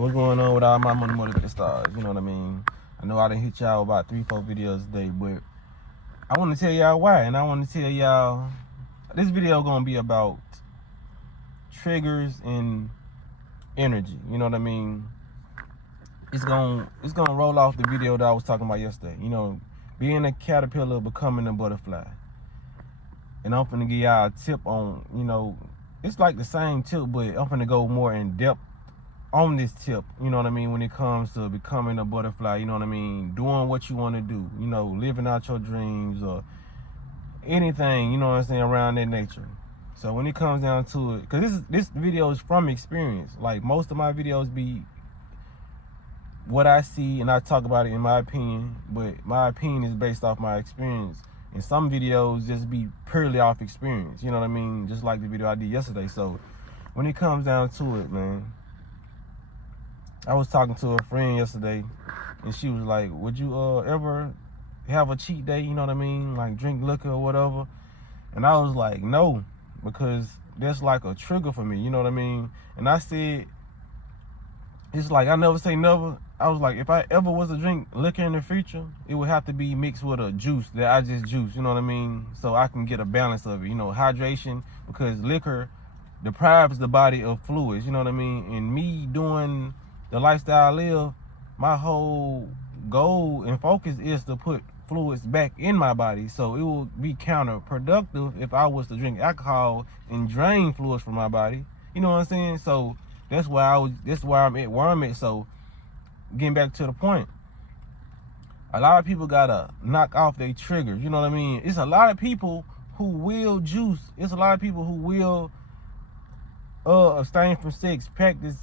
So what's going on with all my money motivated stars? You know what I mean? I know I done hit y'all about 3-4 videos a day, but I want to tell y'all why, and I want to tell y'all this video gonna be about triggers and energy. You know what I mean? It's gonna roll off the video that I was talking about yesterday. You know, being a caterpillar, becoming a butterfly. And I'm finna give y'all a tip on, you know, it's like the same tip, but I'm finna go more in depth on this tip, you know what I mean, when it comes to becoming a butterfly, you know what I mean, doing what you want to do, you know, living out your dreams or anything, you know what I'm saying, around that nature. So when it comes down to it, because this video is from experience, like most of my videos be what I see and I talk about it in my opinion, but my opinion is based off my experience. And some videos just be purely off experience, you know what I mean, just like the video I did yesterday. So when it comes down to it, man, I was talking to a friend yesterday, and she was like, would you ever have a cheat day, you know what I mean, like drink liquor or whatever? And I was like, no, because that's like a trigger for me, you know what I mean? And I said, it's like I never say never. I was like, if I ever was to drink liquor in the future, it would have to be mixed with a juice that I just juice, you know what I mean? So I can get a balance of it, you know, hydration, because liquor deprives the body of fluids, you know what I mean? And me doing the lifestyle I live, my whole goal and focus is to put fluids back in my body. So it will be counterproductive if I was to drink alcohol and drain fluids from my body. You know what I'm saying? So that's why I'm at where I'm at. So getting back to the point, a lot of people gotta knock off their triggers. You know what I mean? It's a lot of people who will juice. It's a lot of people who will abstain from sex, practice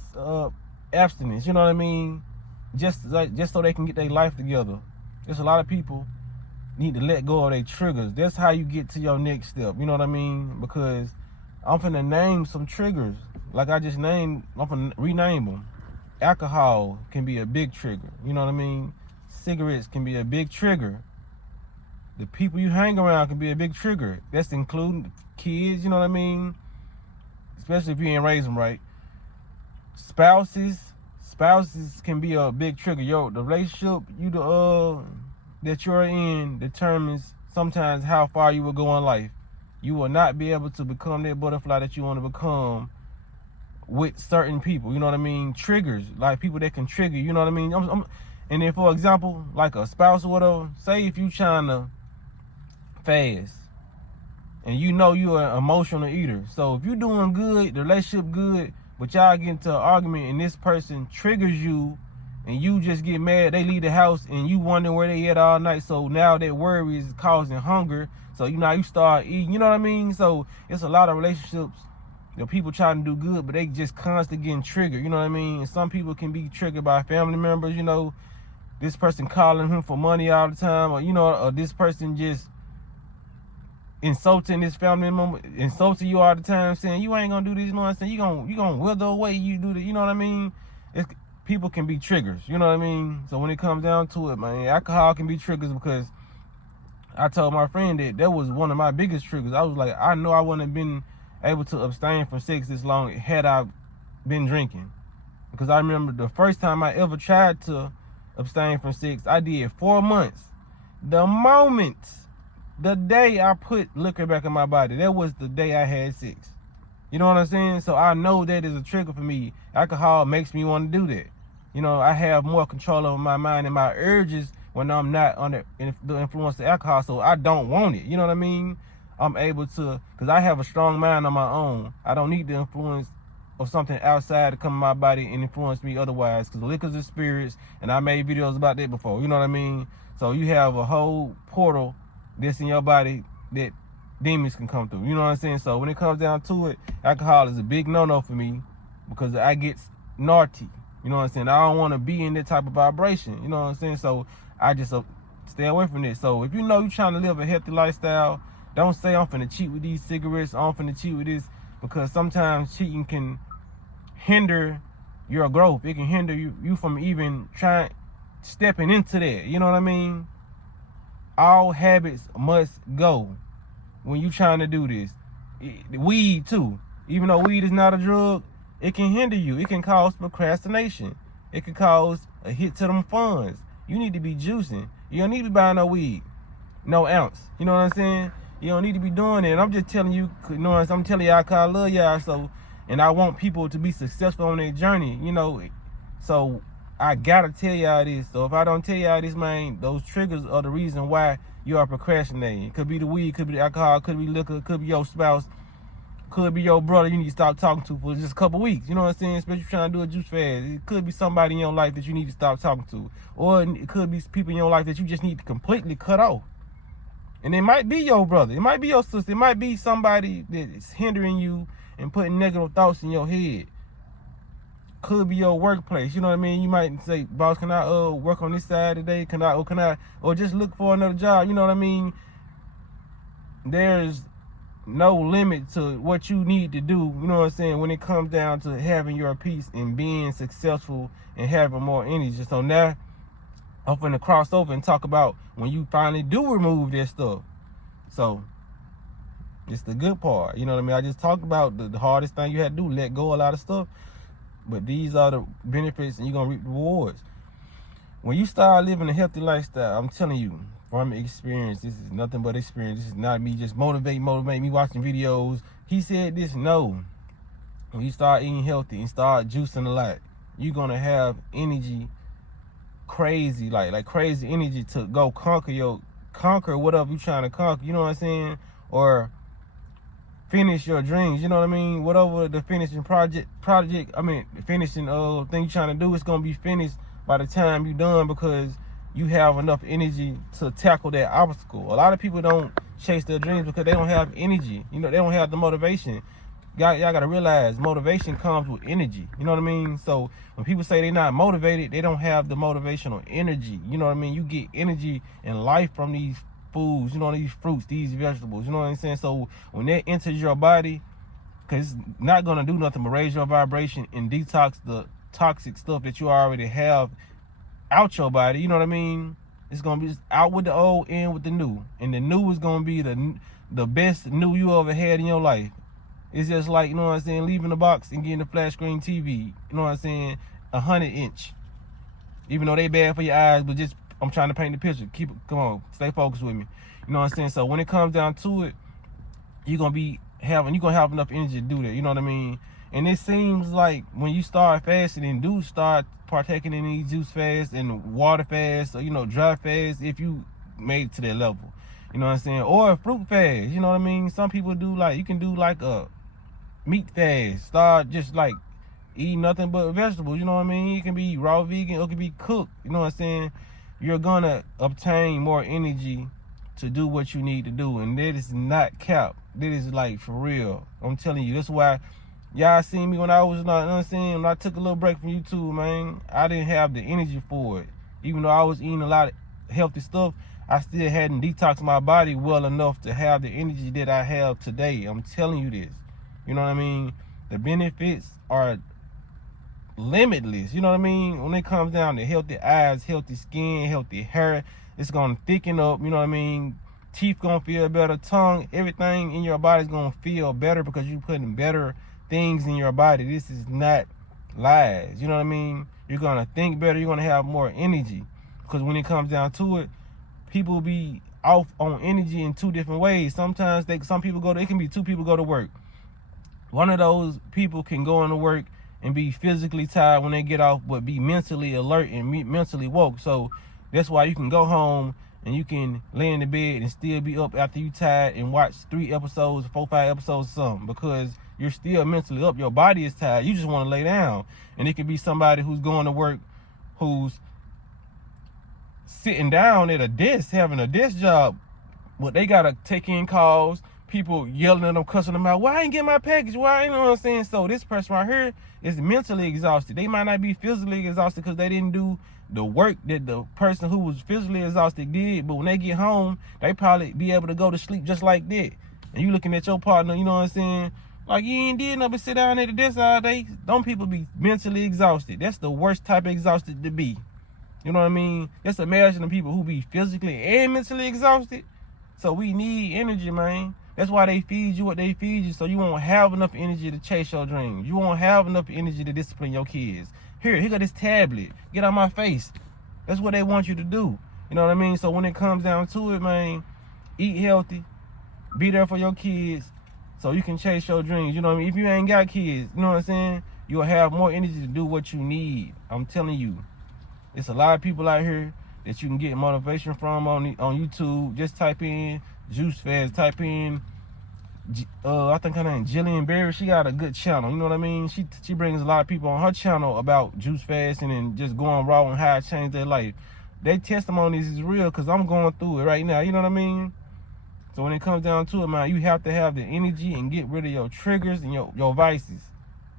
abstinence, you know what I mean, just so they can get their life together. There's a lot of people need to let go of their triggers. That's how you get to your next step, you know what I mean? Because I'm finna name some triggers, like I just named. I'm finna rename them. Alcohol can be a big trigger, you know what I mean? Cigarettes can be a big trigger. The people you hang around can be a big trigger. That's including kids, you know what I mean, especially if you ain't raised them right. Spouses can be a big trigger. The relationship that you're in determines sometimes how far you will go in life. You will not be able to become that butterfly that you want to become with certain people, you know what I mean? Triggers, like people that can trigger, you know what I mean? And then, for example, like a spouse or whatever, say if you trying to fast and you know you're an emotional eater. So if you're doing good, the relationship good, but y'all get into an argument and this person triggers you and you just get mad, they leave the house and you wonder where they at all night. So now that worry is causing hunger. So you start eating, you know what I mean? So it's a lot of relationships that people trying to do good, but they just constantly getting triggered, you know what I mean? And some people can be triggered by family members, you know, this person calling him for money all the time, or, you know, or this person just insulting this family member, insulting you all the time, saying you ain't gonna do this, you know what I'm saying? You gonna wither away, you do that, you know what I mean? People can be triggers, you know what I mean? So when it comes down to it, man, alcohol can be triggers, because I told my friend that was one of my biggest triggers. I was like, I know I wouldn't have been able to abstain from sex this long had I been drinking, because I remember the first time I ever tried to abstain from sex, I did 4 months. The day I put liquor back in my body, that was the day I had sex. You know what I'm saying? So I know that is a trigger for me. Alcohol makes me want to do that. You know, I have more control over my mind and my urges when I'm not under the influence of alcohol, so I don't want it. You know what I mean? I'm able to, because I have a strong mind on my own. I don't need the influence of something outside to come in my body and influence me otherwise, because liquor's a spirits, and I made videos about that before. You know what I mean? So you have a whole portal that's in your body that demons can come through. You know what I'm saying? So when it comes down to it, alcohol is a big no-no for me, because I get naughty. You know what I'm saying? I don't want to be in that type of vibration. You know what I'm saying? So I just stay away from it. So if you know you're trying to live a healthy lifestyle, don't say I'm finna cheat with these cigarettes, I'm finna cheat with this, because sometimes cheating can hinder your growth. It can hinder you from even stepping into that. You know what I mean? All habits must go when you trying to do this. Weed too. Even though weed is not a drug, it can hinder you. It can cause procrastination. It could cause a hit to them funds. You need to be juicing. You don't need to be buying no weed, no ounce. You know what I'm saying? You don't need to be doing it. And I'm just telling you, you know, I'm telling y'all, cause I love y'all. So, and I want people to be successful on their journey, you know. So I gotta tell y'all this. So if I don't tell y'all this, man, those triggers are the reason why you are procrastinating. It could be the weed, could be the alcohol, could be liquor, could be your spouse, could be your brother you need to stop talking to for just a couple weeks. You know what I'm saying? Especially trying to do a juice fast. It could be somebody in your life that you need to stop talking to. Or it could be people in your life that you just need to completely cut off. And it might be your brother. It might be your sister. It might be somebody that is hindering you and putting negative thoughts in your head. Could be your workplace. You know what I mean? You might say, boss, can I work on this side today? Can I or just look for another job? You know what I mean? There's no limit to what you need to do, you know what I'm saying, when it comes down to having your peace and being successful and having more energy. So now I'm finna cross over and talk about when you finally do remove that stuff. So it's the good part, you know what I mean? I just talked about the hardest thing you had to do, let go a lot of stuff. But these are the benefits and you're gonna reap the rewards. When you start living a healthy lifestyle, I'm telling you, from experience, this is nothing but experience. This is not me just motivate me watching videos. He said this, no. When you start eating healthy and start juicing a lot, you're gonna have energy, crazy, like crazy energy to go conquer whatever you're trying to conquer, you know what I'm saying? Or finish your dreams, you know what I mean? Whatever the finishing finishing thing you're trying to do, it's gonna be finished by the time you're done because you have enough energy to tackle that obstacle. A lot of people don't chase their dreams because they don't have energy. You know, they don't have the motivation. Y'all got to realize motivation comes with energy. You know what I mean? So when people say they're not motivated, they don't have the motivational energy. You know what I mean? You get energy and life from these foods, you know, these fruits, these vegetables. You know what I'm saying? So when that enters your body, because it's not going to do nothing but raise your vibration and detox the toxic stuff that you already have out your body, you know what I mean? It's gonna be out with the old, in with the new, and the new is gonna be the best new you ever had in your life. It's just like, you know what I'm saying, leaving the box and getting a flat screen TV. You know what I'm saying, 100-inch. Even though they bad for your eyes, but just I'm trying to paint the picture. Come on, stay focused with me. You know what I'm saying? So when it comes down to it, you're gonna have enough energy to do that. You know what I mean? And it seems like when you start fasting and do start partaking in these juice fasts and water fasts, or, you know, dry fasts, if you made it to that level, you know what I'm saying, or a fruit fast, you know what I mean? Some people do, like, you can do like a meat fast, start just like eating nothing but vegetables, you know what I mean? It can be raw vegan, or it can be cooked, you know what I'm saying? You're gonna obtain more energy to do what you need to do, and that is not cap. That is like for real. I'm telling you, that's why y'all seen me when I was, you know what I'm saying, when I took a little break from YouTube, man, I didn't have the energy for it. Even though I was eating a lot of healthy stuff, I still hadn't detoxed my body well enough to have the energy that I have today. I'm telling you this. You know what I mean? The benefits are limitless. You know what I mean? When it comes down to healthy eyes, healthy skin, healthy hair, it's gonna thicken up, you know what I mean? Teeth gonna feel better, tongue, everything in your body's gonna feel better because you're putting better things in your body. This is not lies, you know what I mean? You're gonna think better, you're gonna have more energy, because when it comes down to it, people be off on energy in two different ways. Sometimes it can be two people go to work. One of those people can go into work and be physically tired when they get off, but be mentally alert and mentally woke. So that's why you can go home and you can lay in the bed and still be up after you tired and watch 3 episodes, 4, 5 episodes or something, because you're still mentally up. Your body is tired. You just want to lay down. And it could be somebody who's going to work, who's sitting down at a desk, having a desk job, but they got to take in calls, people yelling at them, cussing them out. Why I ain't get my package? Why? You know what I'm saying? So this person right here is mentally exhausted. They might not be physically exhausted because they didn't do the work that the person who was physically exhausted did, but when they get home, they probably be able to go to sleep just like that. And you looking at your partner, you know what I'm saying, like you ain't did nothing but sit down at the desk all day. Them people be mentally exhausted. That's the worst type of exhausted to be. You know what I mean? Just imagine the people who be physically and mentally exhausted. So we need energy, man. That's why they feed you what they feed you, so you won't have enough energy to chase your dreams. You won't have enough energy to discipline your kids. Here got this tablet. Get out my face. That's what they want you to do. You know what I mean? So when it comes down to it, man, eat healthy. Be there for your kids so you can chase your dreams. You know what I mean? If you ain't got kids, you know what I'm saying? You'll have more energy to do what you need. I'm telling you. It's a lot of people out here that you can get motivation from on YouTube. Just type in Juice Fast. Type in, I think her name Jillian Berry. She got a good channel. You know what I mean? She brings a lot of people on her channel about juice fasting and just going raw and how it changed their life. Their testimonies is real because I'm going through it right now. You know what I mean? So when it comes down to it, man, you have to have the energy and get rid of your triggers and your vices.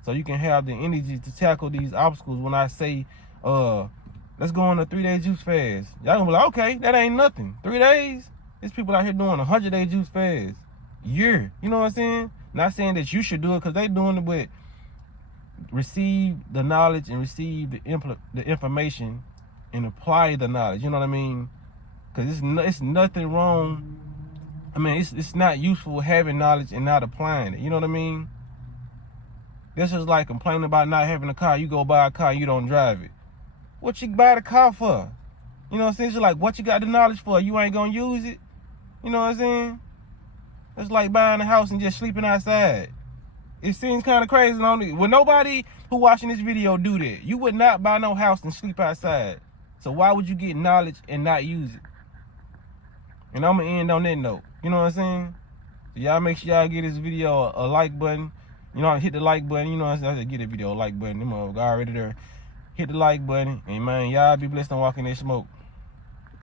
So you can have the energy to tackle these obstacles. When I say, let's go on a 3-day juice fast. Y'all gonna be like, okay, that ain't nothing. 3 days? There's people out here doing a 100-day juice fast. Year. You know what I'm saying? Not saying that you should do it because they doing it, but receive the knowledge and receive the information and apply the knowledge. You know what I mean? Because it's nothing wrong. I mean, it's not useful having knowledge and not applying it. You know what I mean? This is like complaining about not having a car. You go buy a car, you don't drive it. What you buy the car for? You know what I'm saying? It's like, what you got the knowledge for? You ain't gonna use it? You know what I'm saying? It's like buying a house and just sleeping outside. It seems kind of crazy, don't it? Well, nobody who watching this video do that. You would not buy no house and sleep outside. So why would you get knowledge and not use it? And I'm going to end on that note. You know what I'm saying? So y'all make sure y'all give this video a like button. You know, hit the like button. You know what I'm saying? I said, give the video a like button. Them motherfuckers already there. Hit the like button. And man, y'all be blessed and walk in that smoke.